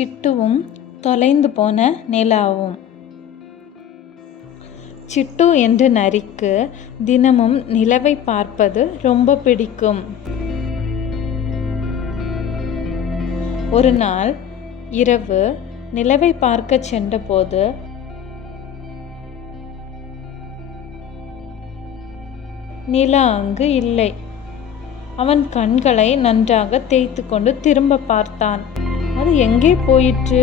சிட்டுவும் தொலைந்து போன நிலாவும். சிட்டு என்ற நரிக்கு தினமும் நிலவை பார்ப்பது ரொம்ப பிடிக்கும். ஒரு நாள் இரவு நிலவை பார்க்க சென்றபோது நிலா அங்கு இல்லை. அவன் கண்களை நன்றாக தேய்த்து கொண்டு திரும்ப பார்த்தான். அது எங்கே போயிற்று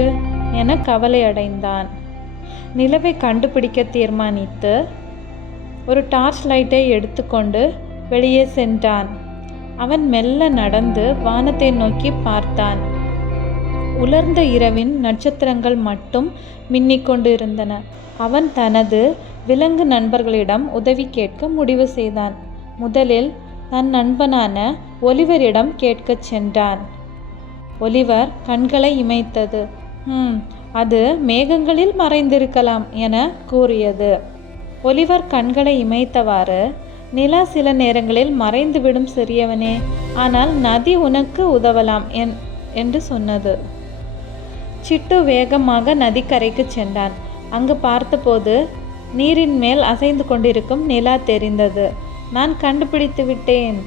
என கவலை அடைந்தான். நிலவை கண்டுபிடிக்க தீர்மானித்து ஒரு டார்ச் லைட்டை எடுத்துக்கொண்டு வெளியே சென்றான். அவன் மெல்ல நடந்து வானத்தை நோக்கி பார்த்தான். உலர்ந்த இரவின் நட்சத்திரங்கள் மட்டும் மின்னிக்கொண்டிருந்தன. அவன் தனது விலங்கு நண்பர்களிடம் உதவி கேட்க முடிவு செய்தான். முதலில் தன் நண்பனான ஒலிவரிடம் கேட்கச் சென்றான். ஒலிவர் கண்களை இமைத்தது. அது மேகங்களில் மறைந்திருக்கலாம் என கூறியது. ஒலிவர் கண்களை இமைத்தவாறு, நிலா சில நேரங்களில் மறைந்துவிடும் சிறியவனே, ஆனால் நதி உனக்கு உதவலாம் என்று சொன்னது. சிட்டு வேகமாக நதிக்கரைக்கு சென்றான். அங்கு பார்த்தபோது நீரின் மேல் அசைந்து கொண்டிருக்கும் நிலா தெரிந்தது. நான் கண்டுபிடித்து விட்டேன்,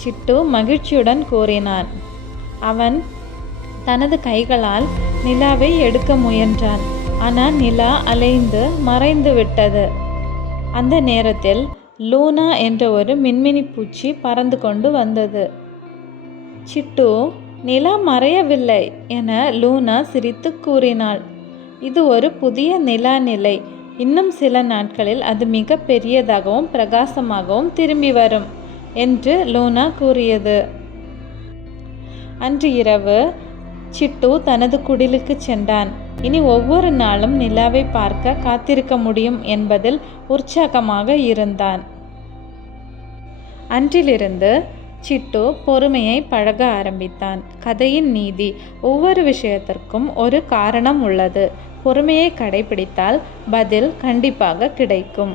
சிட்டு மகிழ்ச்சியுடன் கூறினான். அவன் தனது கைகளால் நிலாவை எடுக்க முயன்றான். ஆனால் நிலா அலைந்து மறைந்து விட்டது. அந்த நேரத்தில் லூனா என்ற ஒரு மின்மினி பூச்சி பறந்து கொண்டு வந்தது. சிட்டு, நிலா மறையவில்லை என லூனா சிரித்து கூறினாள். இது ஒரு புதிய நிலா நிலை. இன்னும் சில நாட்களில் அது மிக பெரியதாகவும் பிரகாசமாகவும் திரும்பி வரும் என்று லூனா கூறியது. அன்று இரவு சிட்டு தனது குடிலுக்கு சென்றான். இனி ஒவ்வொரு நாளும் நிலாவை பார்க்க காத்திருக்க முடியும் என்பதில் உற்சாகமாக இருந்தான். அன்றிலிருந்து சிட்டு பொறுமையை பழக ஆரம்பித்தான். கதையின் நீதி: ஒவ்வொரு விஷயத்திற்கும் ஒரு காரணம் உள்ளது. பொறுமையை கடைபிடித்தால் பதில் கண்டிப்பாக கிடைக்கும்.